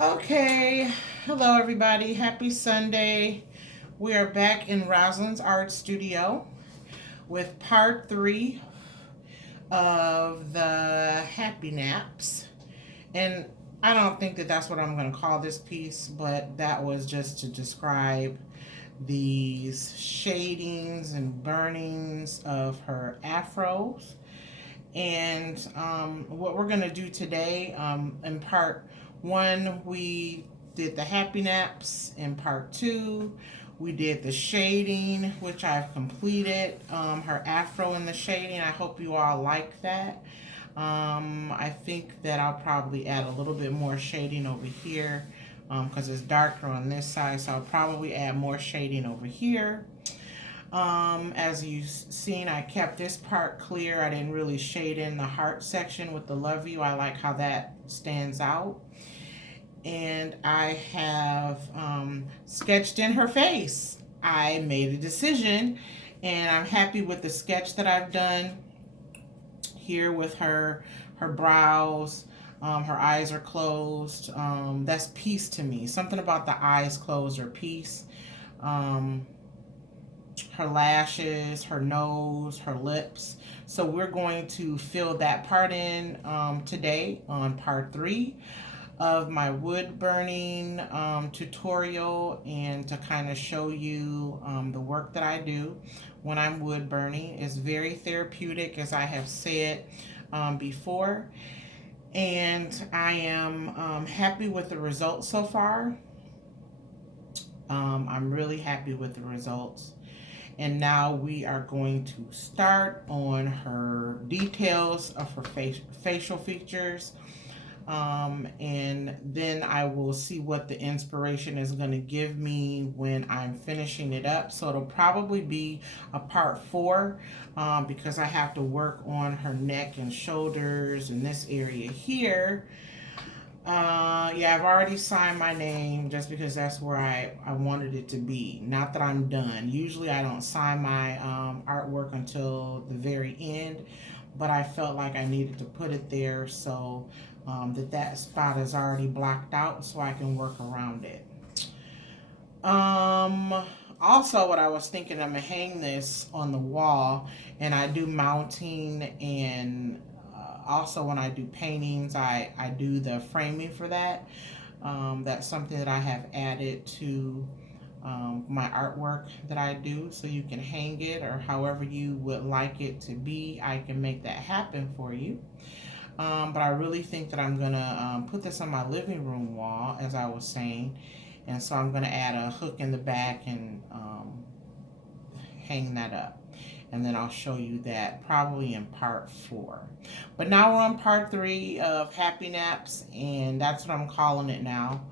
Okay, hello everybody. Happy Sunday. We are back in Rosalind's Art Studio with part three of the Happy Naps. And I don't think that that's what I'm going to call this piece, but that was just to describe these shadings and burnings of her afros. And what we're going to do today, in part one, we did the happy naps. In part two, we did the shading, which I've completed. Her afro in the shading. I hope you all like that. I think that I'll probably add a little bit more shading over here because it's darker on this side. So I'll probably add more shading over here. As you've seen, I kept this part clear. I didn't really shade in the heart section with the love you. I like how that stands out. And I have sketched in her face. I made a decision, and I'm happy with the sketch that I've done here with her brows. Her eyes are closed. That's peace to me. Something about the eyes closed or peace. Um, her lashes, her nose, her lips. So we're going to fill that part in today on part three of my wood burning tutorial, and to kind of show you the work that I do when I'm wood burning. It's very therapeutic, as I have said before, and I am happy with the results so far. I'm really happy with the results. And now we are going to start on her details of her facial features. And then I will see what the inspiration is going to give me when I'm finishing it up. So it'll probably be a part four because I have to work on her neck and shoulders in this area here. Yeah, I've already signed my name just because that's where I wanted it to be. Not that I'm done. Usually I don't sign my artwork until the very end, but I felt like I needed to put it there so that spot is already blocked out so I can work around it. Um, Also, what I was thinking, I'm gonna hang this on the wall, and I do mounting, and also when I do paintings, I do the framing for that. That's something that I have added to my artwork that I do, so you can hang it or however you would like it to be. I can make that happen for you. But I really think that I'm gonna put this on my living room wall, as I was saying, and so I'm gonna add a hook in the back and hang that up. And then I'll show you that probably in part four. But now we're on part three of Happy Naps, and that's what I'm calling it now.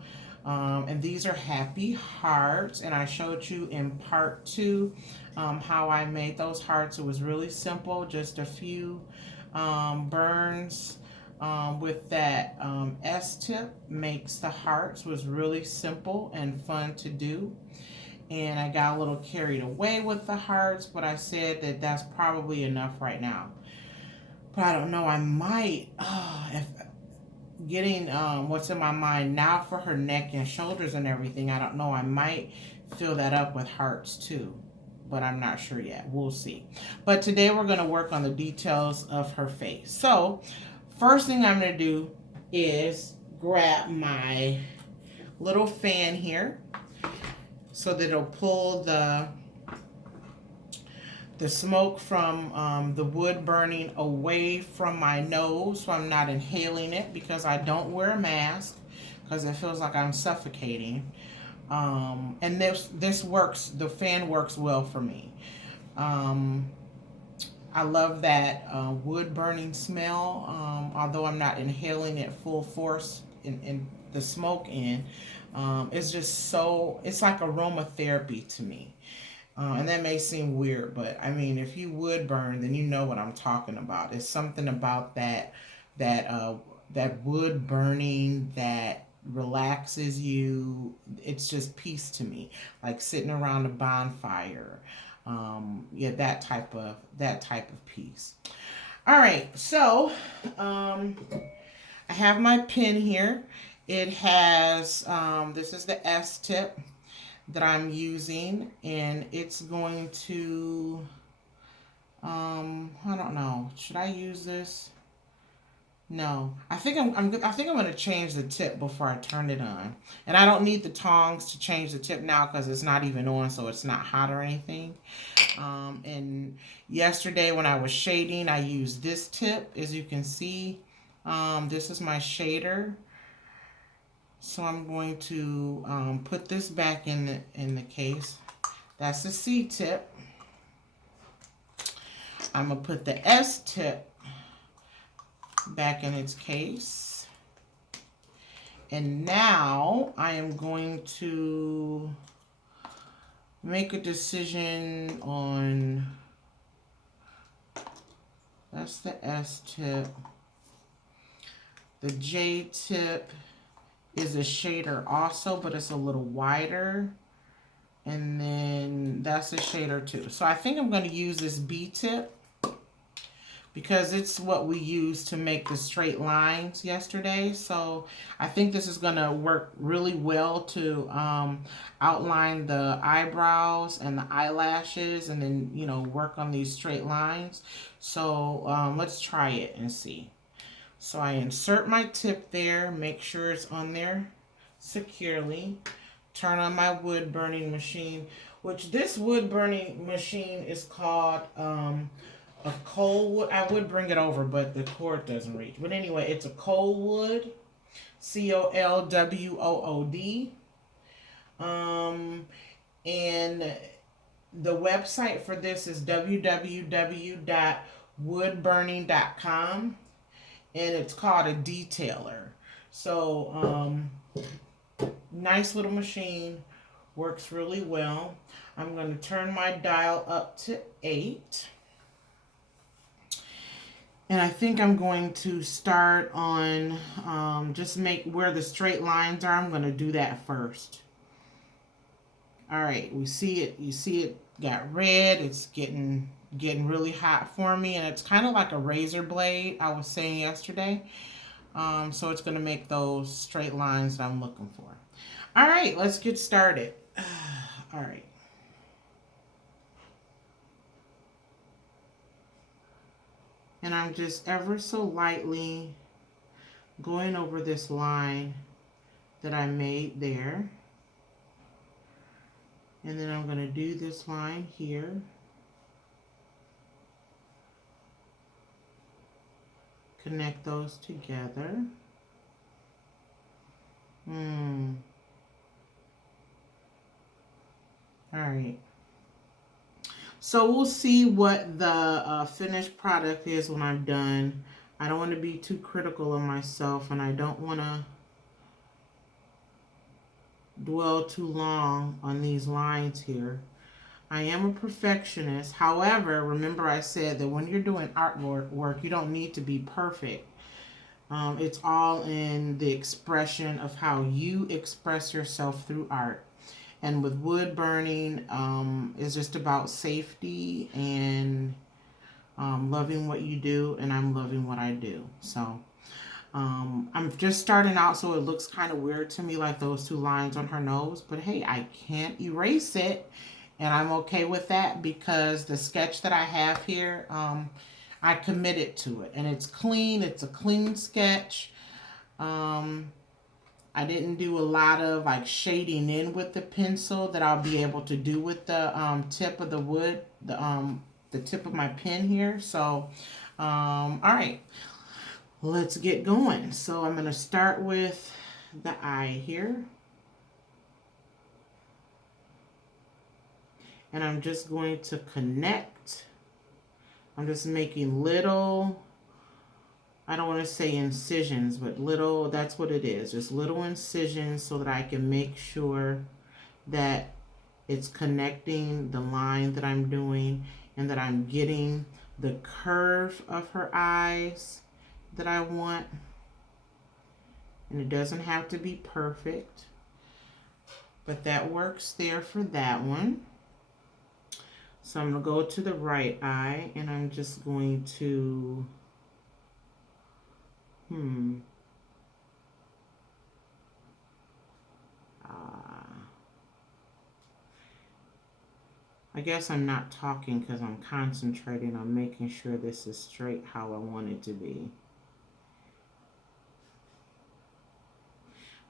And these are happy hearts, and I showed you in part two how I made those hearts. It was really simple, just a few burns with that S-tip makes the hearts. Was really simple and fun to do, and I got a little carried away with the hearts, but I said that that's probably enough right now. But I don't know, I might, if getting what's in my mind now for her neck and shoulders and everything, I don't know, I might fill that up with hearts too. But I'm not sure yet. We'll see. But today we're going to work on the details of her face. So, first thing I'm going to do is grab my little fan here so that it'll pull the smoke from the wood burning away from my nose, so I'm not inhaling it, because I don't wear a mask because it feels like I'm suffocating. And this works. The fan works well for me. Um, I love that wood burning smell. Although I'm not inhaling it full force in the smoke in, it's just so, it's like aromatherapy to me. And that may seem weird, but I mean, if you wood burn, then you know what I'm talking about. It's something about that that wood burning that relaxes you. It's just peace to me, like sitting around a bonfire. Yeah, that type of peace. All right, so I have my pen here, It has, this is the S tip that I'm using, and it's going to, I don't know, should I use this? No, I think I'm going to change the tip before I turn it on. And I don't need the tongs to change the tip now because it's not even on, so it's not hot or anything. And yesterday when I was shading, I used this tip. As you can see, this is my shader. So I'm going to put this back in the case. That's the C tip. I'm going to put the S tip back in its case. And now I am going to make a decision on, that's the S tip. The J tip is a shader also, but it's a little wider. And then that's a shader too. So I think I'm going to use this B tip because it's what we used to make the straight lines yesterday. So I think this is going to work really well to outline the eyebrows and the eyelashes, and then, you know, work on these straight lines. So let's try it and see. So I insert my tip there, make sure it's on there securely. Turn on my wood burning machine, which this wood burning machine is called a Coldwood. I would bring it over, but the cord doesn't reach. But anyway, it's a Coldwood, Coldwood. And the website for this is www.woodburning.com, and it's called a detailer. So nice little machine, works really well. I'm going to turn my dial up to 8. And I think I'm going to start on just make where the straight lines are. I'm going to do that first. All right, we see it. You see it got red. It's getting really hot for me, and it's kind of like a razor blade I was saying yesterday. So it's going to make those straight lines that I'm looking for. All right, let's get started. All right. And I'm just ever so lightly going over this line that I made there. And then I'm going to do this line here. Connect those together. All right. So we'll see what the finished product is when I'm done. I don't want to be too critical of myself, and I don't want to dwell too long on these lines here. I am a perfectionist. However, remember I said that when you're doing artwork, you don't need to be perfect. It's all in the expression of how you express yourself through art. And with wood burning, it's just about safety and loving what you do, and I'm loving what I do. So I'm just starting out, so it looks kind of weird to me, like those two lines on her nose. But hey, I can't erase it, and I'm okay with that because the sketch that I have here, I committed to it, and it's clean. It's a clean sketch. I didn't do a lot of like shading in with the pencil that I'll be able to do with the tip of the wood, the tip of my pen here. So, all right, let's get going. So I'm going to start with the eye here. And I'm just going to connect. I'm just making little, I don't want to say incisions, but little, that's what it is. Just little incisions so that I can make sure that it's connecting the line that I'm doing and that I'm getting the curve of her eyes that I want. And it doesn't have to be perfect, but that works there for that one. So I'm going to go to the right eye, and I'm just going to I guess I'm not talking because I'm concentrating on making sure this is straight how I want it to be.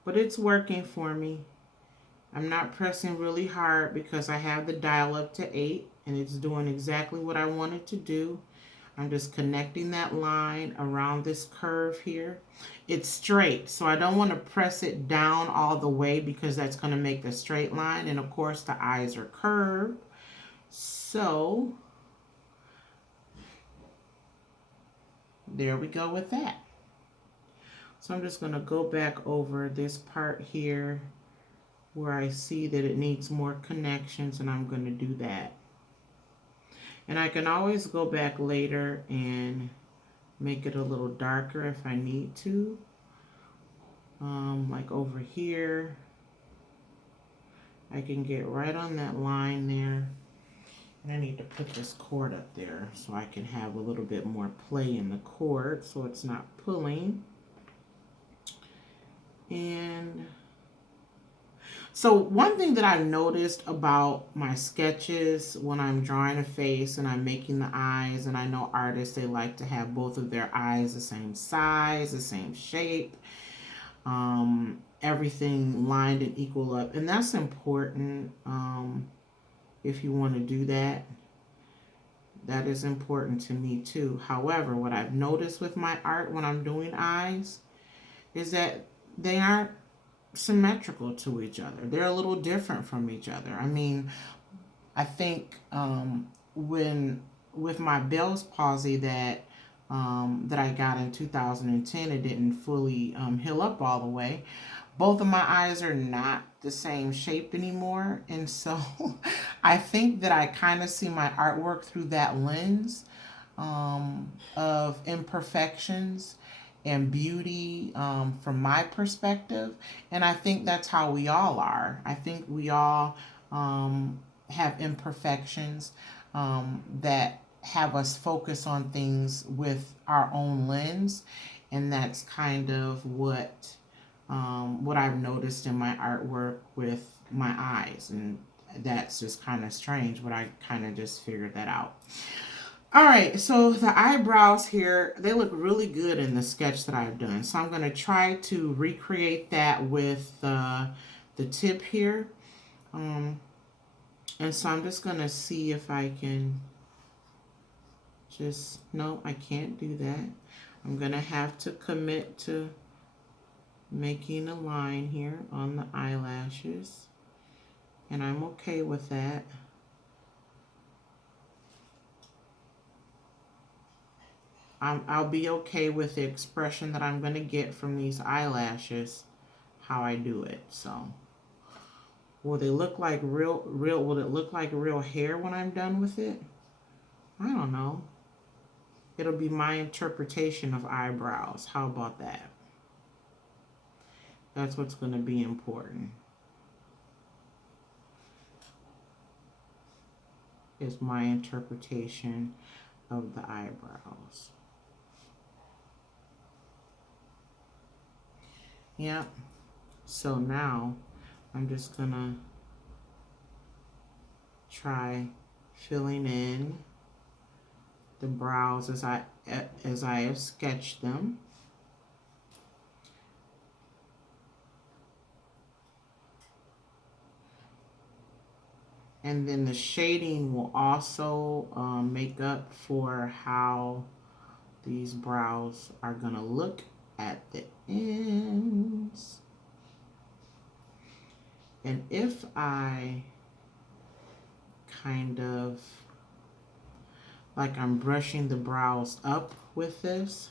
But it's working for me. I'm not pressing really hard because I have the dial up to 8 and it's doing exactly what I want it to do. I'm just connecting that line around this curve here. It's straight, so I don't want to press it down all the way because that's going to make the straight line. And of course, the eyes are curved. So there we go with that. So I'm just going to go back over this part here where I see that it needs more connections, and I'm going to do that. And I can always go back later and make it a little darker if I need to. Like over here, I can get right on that line there. And I need to put this cord up there so I can have a little bit more play in the cord so it's not pulling. And so one thing that I've noticed about my sketches when I'm drawing a face and I'm making the eyes, and I know artists, they like to have both of their eyes the same size, the same shape, everything lined and equal up. And that's important if you want to do that. That is important to me too. However, what I've noticed with my art when I'm doing eyes is that they aren't symmetrical to each other. They're a little different from each other. I mean, I think when with my Bell's palsy that I got in 2010, it didn't fully heal up all the way. Both of my eyes are not the same shape anymore, and so I think that I kind of see my artwork through that lens of imperfections and beauty from my perspective. And I think that's how we all are. I think we all have imperfections that have us focus on things with our own lens. And that's kind of what I've noticed in my artwork with my eyes. And that's just kind of strange, but I kind of just figured that out. All right, so the eyebrows here, they look really good in the sketch that I've done. So I'm going to try to recreate that with the tip here. And so I'm just going to see if I can just, no, I can't do that. I'm going to have to commit to making a line here on the eyelashes. And I'm okay with that. I'll be okay with the expression that I'm going to get from these eyelashes, how I do it. So, will they look like will it look like real hair when I'm done with it? I don't know. It'll be my interpretation of eyebrows. How about that? That's what's going to be important. Is my interpretation of the eyebrows. Yep. So now I'm just gonna try filling in the brows as I have sketched them. And then the shading will also make up for how these brows are gonna look at the ends. And if I kind of, like I'm brushing the brows up with this,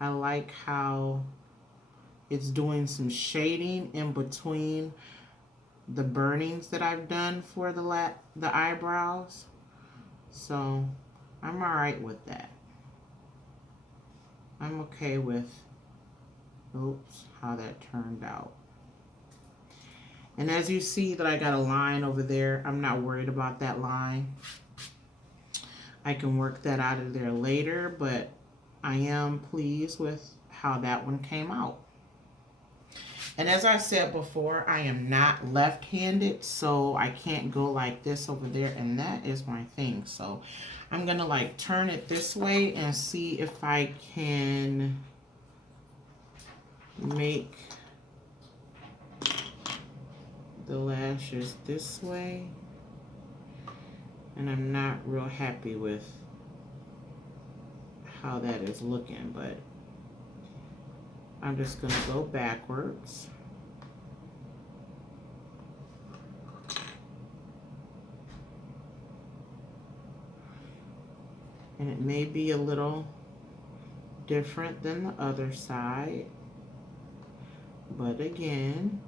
I like how it's doing some shading in between the burnings that I've done for the eyebrows. So I'm all right with that. I'm okay with, oops, how that turned out. And as you see that I got a line over there, I'm not worried about that line. I can work that out of there later, but I am pleased with how that one came out. And as I said before, I am not left-handed, so I can't go like this over there, and that is my thing. So I'm gonna like turn it this way and see if I can make the lashes this way. And I'm not real happy with how that is looking, but I'm just gonna go backwards. And it may be a little different than the other side, but again,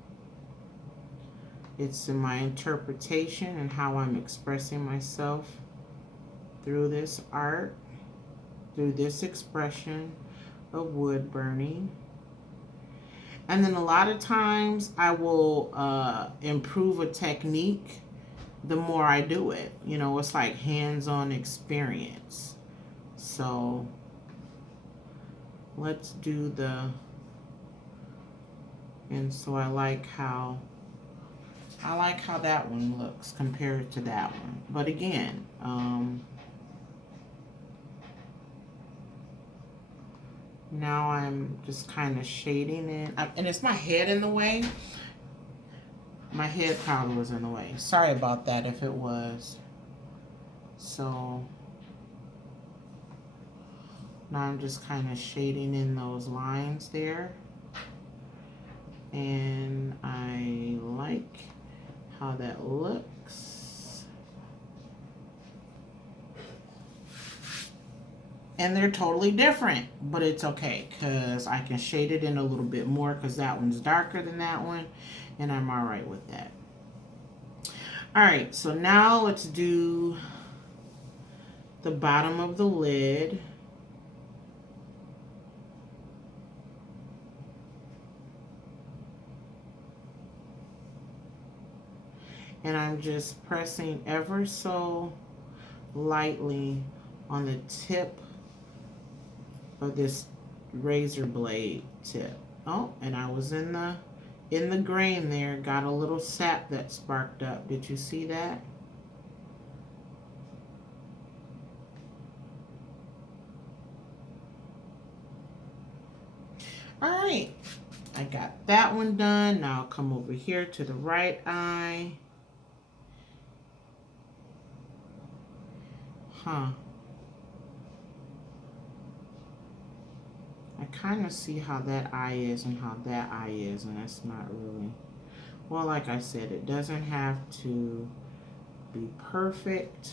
it's in my interpretation and how I'm expressing myself through this art, through this expression of wood burning. And then a lot of times I will improve a technique the more I do it. You know, it's like hands-on experience. So let's do the, and so I like how that one looks compared to that one. But again, now I'm just kind of shading it. And it's my head in the way. My head probably was in the way. Sorry about that if it was. So now I'm just kind of shading in those lines there. And I like how that looks. And they're totally different, but it's okay because I can shade it in a little bit more because that one's darker than that one, and I'm all right with that. All right, so now let's do the bottom of the lid. And I'm just pressing ever so lightly on the tip of this razor blade tip. Oh, and I was in the grain there, got a little sap that sparked up. Did you see that? All right, I got that one done. Now I'll come over here to the right eye. Huh. I kind of see how that eye is and how that eye is, and that's not really, well, like I said, it doesn't have to be perfect.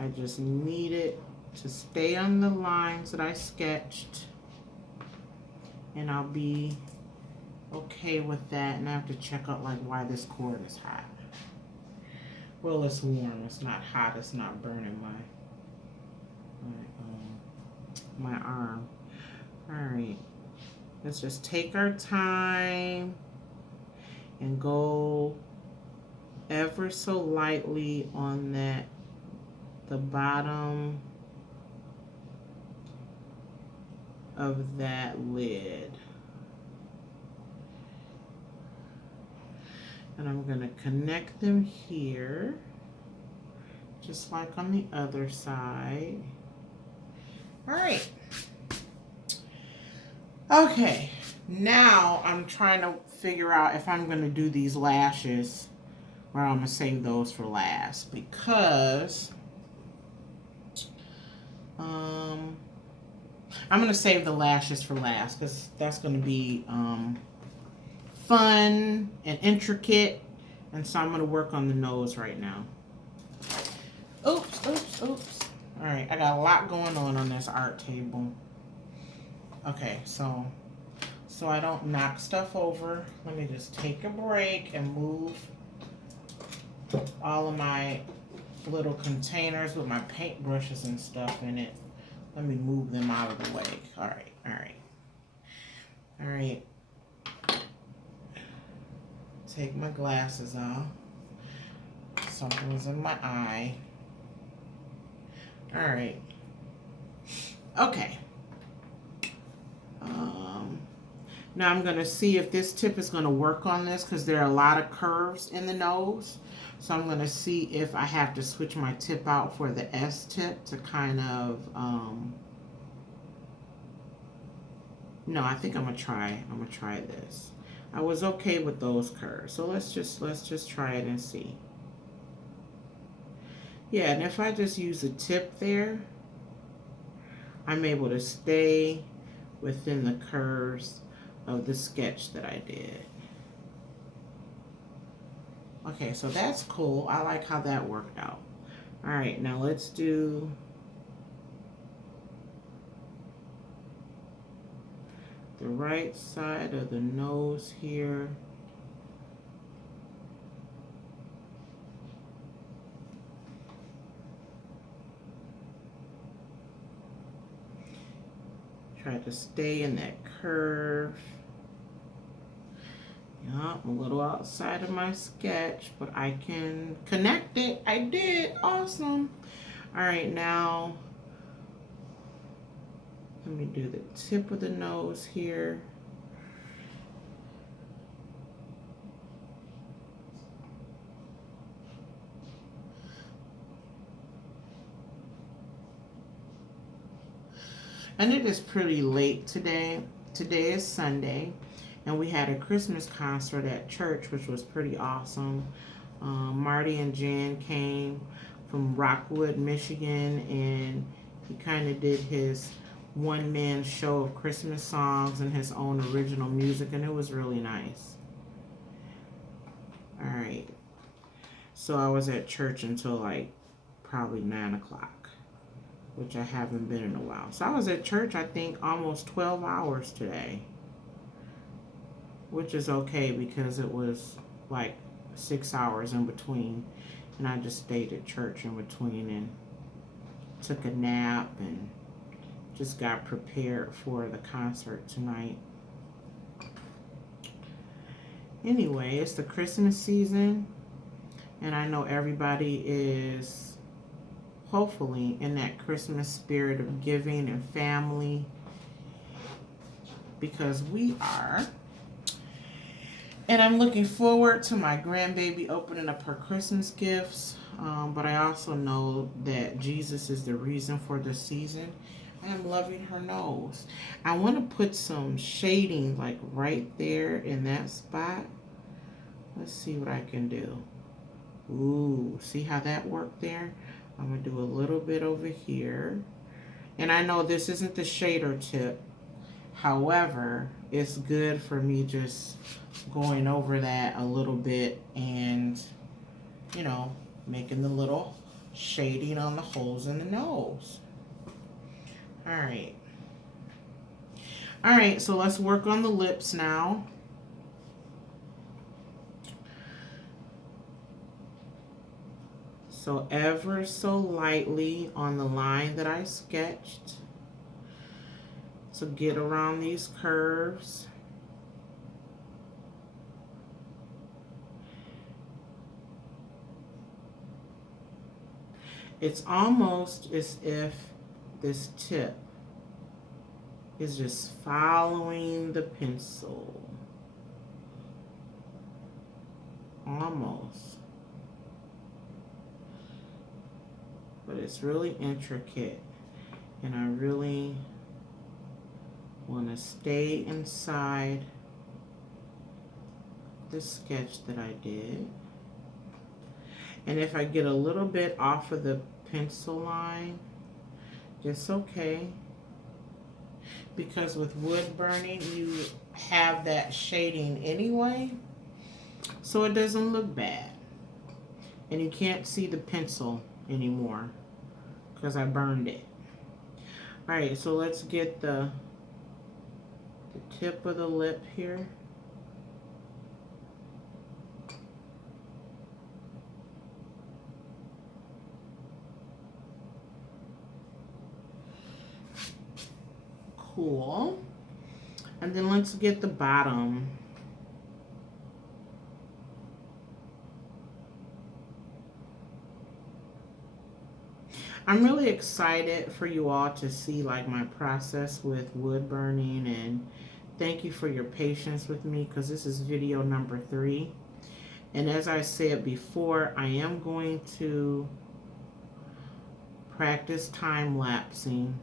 I just need it to stay on the lines that I sketched, and I'll be okay with that. And I have to check out like why this cord is hot. Well, it's warm. It's not hot. It's not burning my arm. All right. Let's just take our time and go ever so lightly on the bottom of that lid. And I'm going to connect them here, just like on the other side. All right. Okay, now I'm trying to figure out if I'm going to do these lashes, or I'm going to save those for last, because I'm going to save the lashes for last, because that's going to be fun and intricate, and so I'm going to work on the nose right now. Oops. All right, I got a lot going on this art table. Okay, so I don't knock stuff over, let me just take a break and move all of my little containers with my paintbrushes and stuff in it. Let me move them out of the way. All right. Take my glasses off. Something's in my eye. All right. Okay. Now I'm going to see if this tip is going to work on this because there are a lot of curves in the nose. So I'm going to see if I have to switch my tip out for the S tip to kind of, no, I think I'm going to try this. I was okay with those curves. So let's just try it and see. Yeah, and if I just use a tip there, I'm able to stay within the curves of the sketch that I did. Okay, so that's cool. I like how that worked out. All right, now let's do the right side of the nose here. Try to stay in that curve. Yup, a little outside of my sketch, but I can connect it. I did. Awesome. All right, now let me do the tip of the nose here. And it is pretty late today. Today is Sunday, and we had a Christmas concert at church, which was pretty awesome. Marty and Jan came from Rockwood, Michigan, and he kind of did his one-man show of Christmas songs and his own original music, and it was really nice. All right. So I was at church until like probably 9 o'clock, which I haven't been in a while. So I was at church, I think, almost 12 hours today, which is okay because it was like 6 hours in between, and I just stayed at church in between and took a nap and just got prepared for the concert tonight. Anyway, it's the Christmas season, and I know everybody is hopefully in that Christmas spirit of giving and family, because we are. And I'm looking forward to my grandbaby opening up her Christmas gifts. But I also know that Jesus is the reason for the season. I'm loving her nose. I want to put some shading like right there in that spot. Let's see what I can do. Ooh, see how that worked there? I'm going to do a little bit over here. And I know this isn't the shader tip. However, it's good for me just going over that a little bit and, you know, making the little shading on the holes in the nose. All right. All right, so let's work on the lips now. So ever so lightly on the line that I sketched to get around these curves. It's almost as if this tip is just following the pencil. Almost. But it's really intricate, and I really want to stay inside the sketch that I did. And if I get a little bit off of the pencil line, it's okay, because with wood burning you have that shading anyway, so it doesn't look bad, and you can't see the pencil anymore because I burned it. All right, so let's get the tip of the lip here. Cool. And then let's get the bottom. I'm really excited for you all to see like my process with wood burning and Thank you for your patience with me because this is video number 3. And as I said before, I am going to practice time lapsing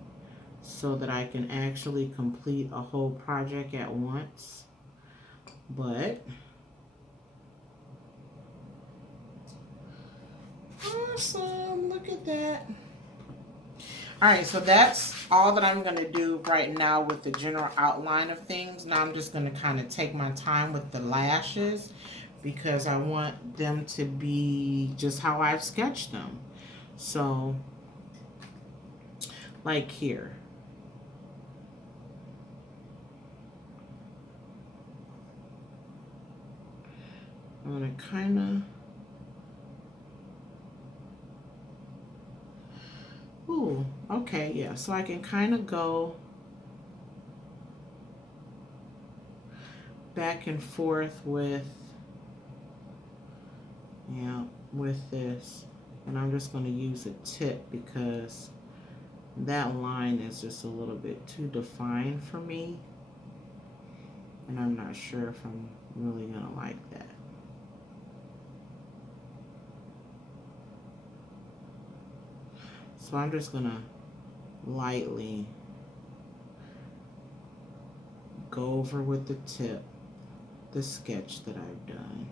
so that I can actually complete a whole project at once. But awesome, look at that. All right, so that's all that I'm going to do right now with the general outline of things. Now I'm just going to kind of take my time with the lashes because I want them to be just how I've sketched them. So, like here. I'm going to kind of... Ooh, okay, yeah. So I can kind of go back and forth with, with this. And I'm just going to use a tip because that line is just a little bit too defined for me. And I'm not sure if I'm really going to like that. So I'm just going to lightly go over with the tip the sketch that I've done,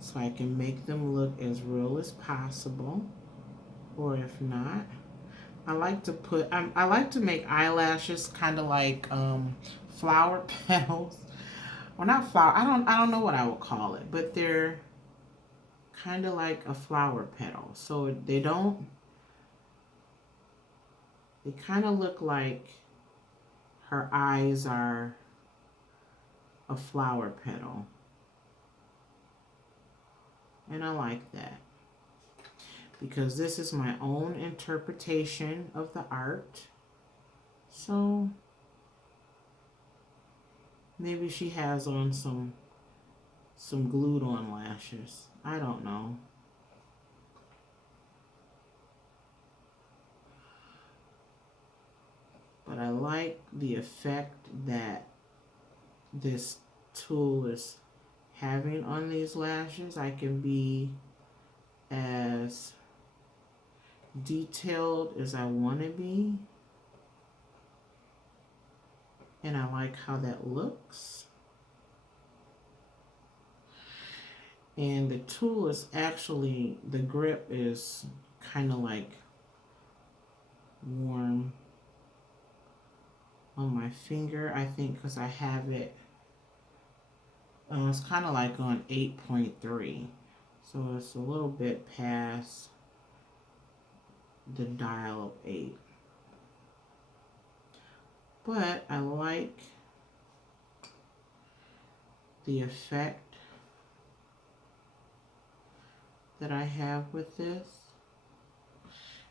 so I can make them look as real as possible. Or if not, I like to put, I like to make eyelashes kind of like flower petals. Or not flower, I don't know what I would call it, but they're kind of like a flower petal. So they kind of look like her eyes are a flower petal. And I like that because this is my own interpretation of the art. So maybe she has on some glued on lashes. I don't know. But I like the effect that this tool is having on these lashes. I can be as detailed as I want to be. And I like how that looks. And the tool is actually, the grip is kind of like warm on my finger, I think, because I have it, it's kind of like on 8.3. So it's a little bit past the dial of 8. But I like the effect that I have with this.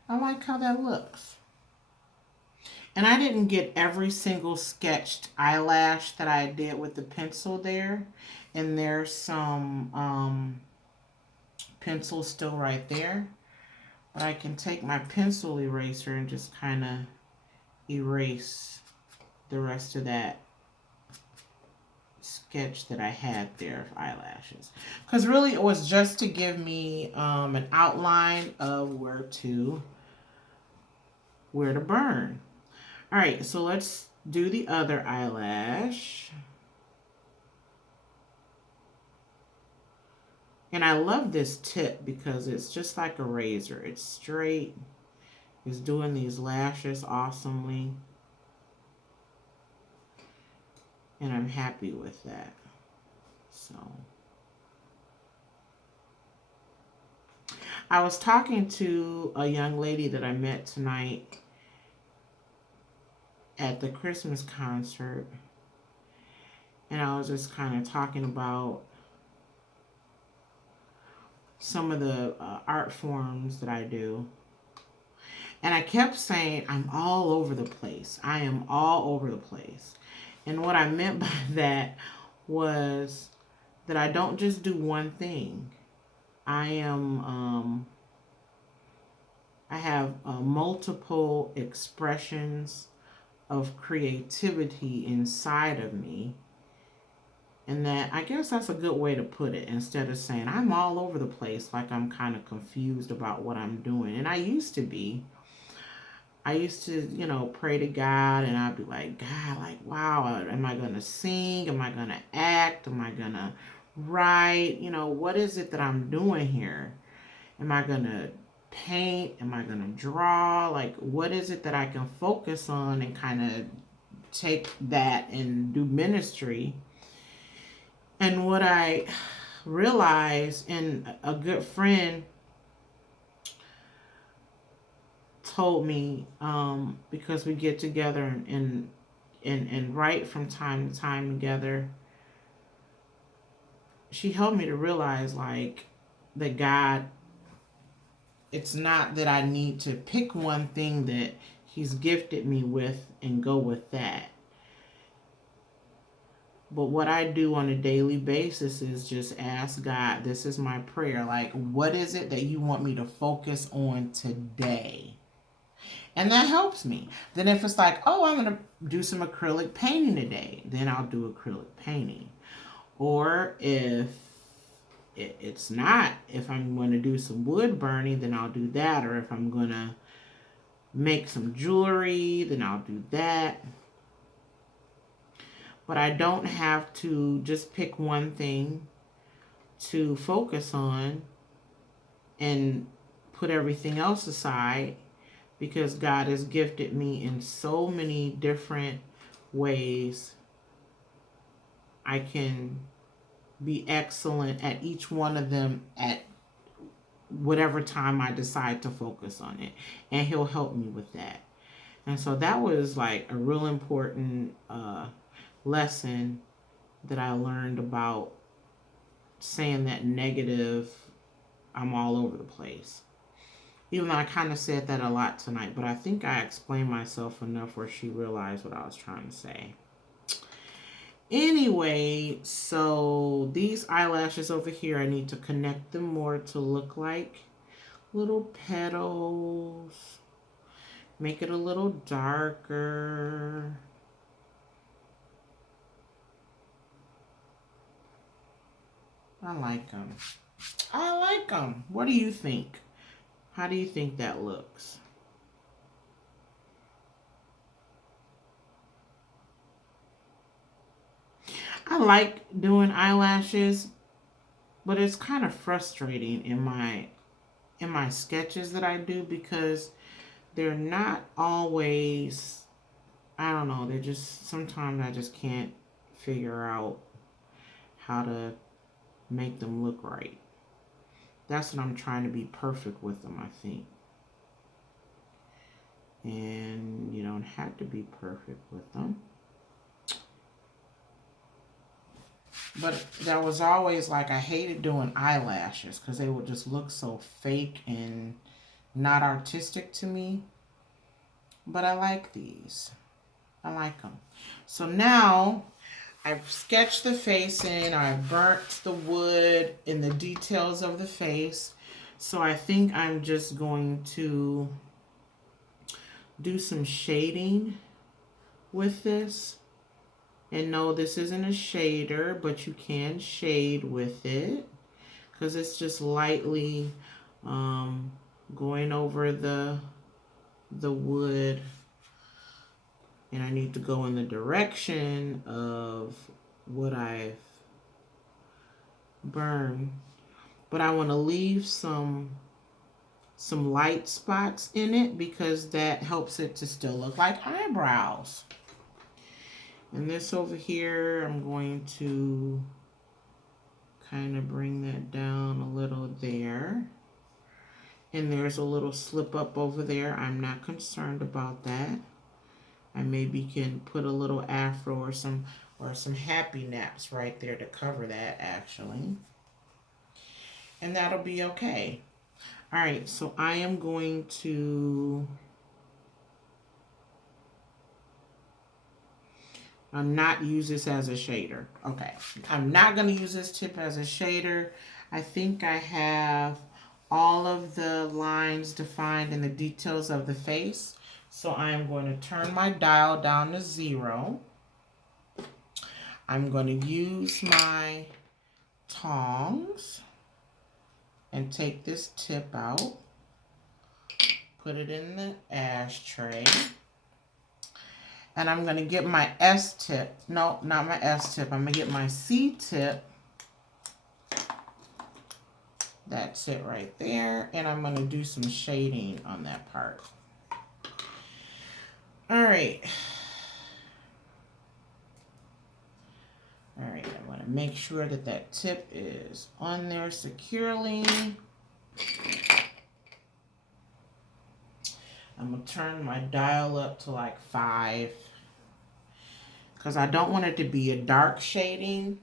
I like how that looks. And I didn't get every single sketched eyelash that I did with the pencil there. And there's some pencil still right there. But I can take my pencil eraser and just kind of erase the rest of that sketch that I had there of eyelashes. Because really it was just to give me an outline of where to burn. All right, so let's do the other eyelash. And I love this tip because it's just like a razor. It's straight. It's doing these lashes awesomely. And I'm happy with that. So I was talking to a young lady that I met tonight at the Christmas concert. And I was just kind of talking about some of the art forms that I do. And I kept saying, I'm all over the place. I am all over the place. And what I meant by that was that I don't just do one thing. I have multiple expressions of creativity inside of me. And that, I guess that's a good way to put it, instead of saying I'm all over the place, like I'm kind of confused about what I'm doing. And I used to be. I used to, pray to God, and I'd be like, God, like, wow, am I going to sing? Am I going to act? Am I going to write? What is it that I'm doing here? Am I going to paint? Am I going to draw? Like, what is it that I can focus on and kind of take that and do ministry? And what I realized, and a good friend told me, because we get together and write from time to time together, she helped me to realize, like, that God, it's not that I need to pick one thing that He's gifted me with and go with that. But what I do on a daily basis is just ask God, this is my prayer, like, what is it that you want me to focus on today? And that helps me. Then if it's like, oh, I'm going to do some acrylic painting today, then I'll do acrylic painting. Or if it's not, if I'm going to do some wood burning, then I'll do that. Or if I'm going to make some jewelry, then I'll do that. But I don't have to just pick one thing to focus on and put everything else aside, because God has gifted me in so many different ways. I can be excellent at each one of them at whatever time I decide to focus on it. And He'll help me with that. And so that was like a real important lesson that I learned about saying that negative, I'm all over the place. Even though I kind of said that a lot tonight, but I think I explained myself enough where she realized what I was trying to say. Anyway, so these eyelashes over here, I need to connect them more to look like little petals. Make it a little darker. I like them. I like them. What do you think? How do you think that looks? I like doing eyelashes, but it's kind of frustrating in my sketches that I do, because they're not always, I don't know, they're just, sometimes I just can't figure out how to make them look right. That's what I'm trying to be perfect with them, I think. And you don't have to be perfect with them. But that was always like, I hated doing eyelashes because they would just look so fake and not artistic to me. But I like these. I like them. So now I've sketched the face in. I've burnt the wood in the details of the face. So I think I'm just going to do some shading with this. And no, this isn't a shader, but you can shade with it, because it's just lightly going over the wood. And I need to go in the direction of what I've burned. But I want to leave some light spots in it, because that helps it to still look like eyebrows. And this over here, I'm going to kind of bring that down a little there. And there's a little slip up over there. I'm not concerned about that. I maybe can put a little afro or some happy naps right there to cover that, actually. And that'll be okay. All right, so I am going to not use this as a shader. Okay, I'm not going to use this tip as a shader. I think I have all of the lines defined in the details of the face. So I am going to turn my dial down to 0. I'm going to use my tongs and take this tip out, put it in the ashtray, and I'm going to get my S-tip. No, not my S-tip. I'm going to get my C-tip. That's it right there. And I'm going to do some shading on that part. All right. All right, I want to make sure that that tip is on there securely. I'm going to turn my dial up to like 5 because I don't want it to be a dark shading.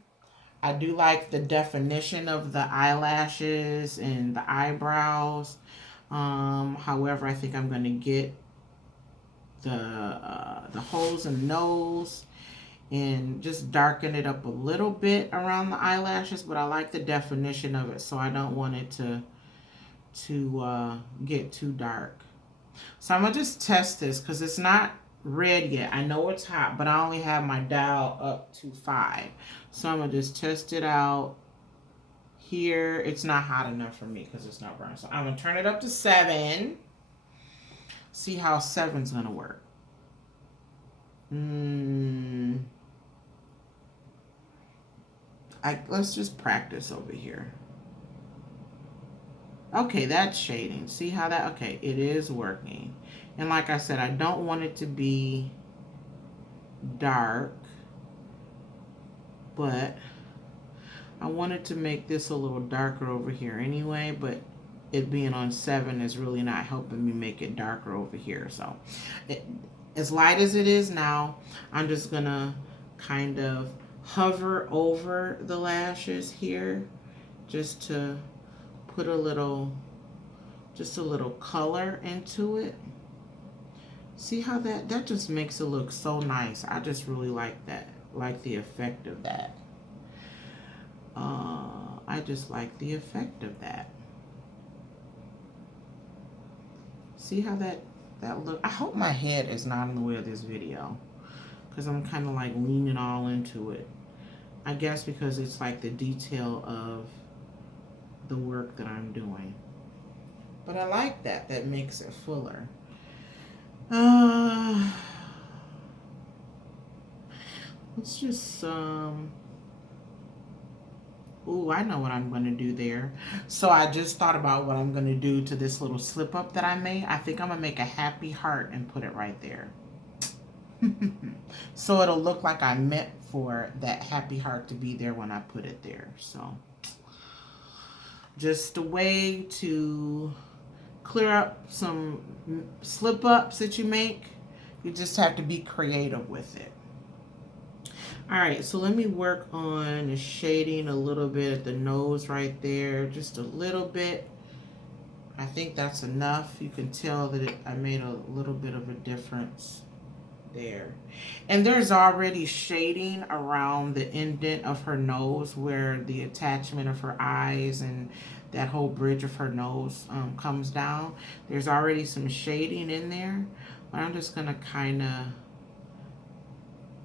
I do like the definition of the eyelashes and the eyebrows. However, I think I'm going to get the holes in the nose and just darken it up a little bit around the eyelashes, but I like the definition of it, so I don't want it to get too dark. So I'm gonna just test this because it's not red yet. I know it's hot, but I only have my dial up to 5. So I'm gonna just test it out here. It's not hot enough for me because it's not burning. So I'm gonna turn it up to 7. See how 7's gonna work. Let's just practice over here. Okay, that's shading. See how that, okay, it is working. And like I said, I don't want it to be dark, but I wanted to make this a little darker over here anyway, but it being on 7 is really not helping me make it darker over here. So as light as it is now, I'm just gonna kind of hover over the lashes here just to put just a little color into it. See how that just makes it look so nice. I just really like that, like the effect of that. I just like the effect of that. See how that look? I hope my head is not in the way of this video because I'm kind of like leaning all into it. I guess because it's like the detail of the work that I'm doing. But I like that. That makes it fuller. Let's just, ooh, I know what I'm going to do there. So I just thought about what I'm going to do to this little slip up that I made. I think I'm going to make a happy heart and put it right there. So it'll look like I meant for that happy heart to be there when I put it there. So just a way to clear up some slip ups that you make. You just have to be creative with it. All right, so let me work on the shading a little bit at the nose right there, just a little bit. I think that's enough. You can tell that I made a little bit of a difference there. And there's already shading around the indent of her nose where the attachment of her eyes and that whole bridge of her nose comes down. There's already some shading in there, but I'm just gonna kind of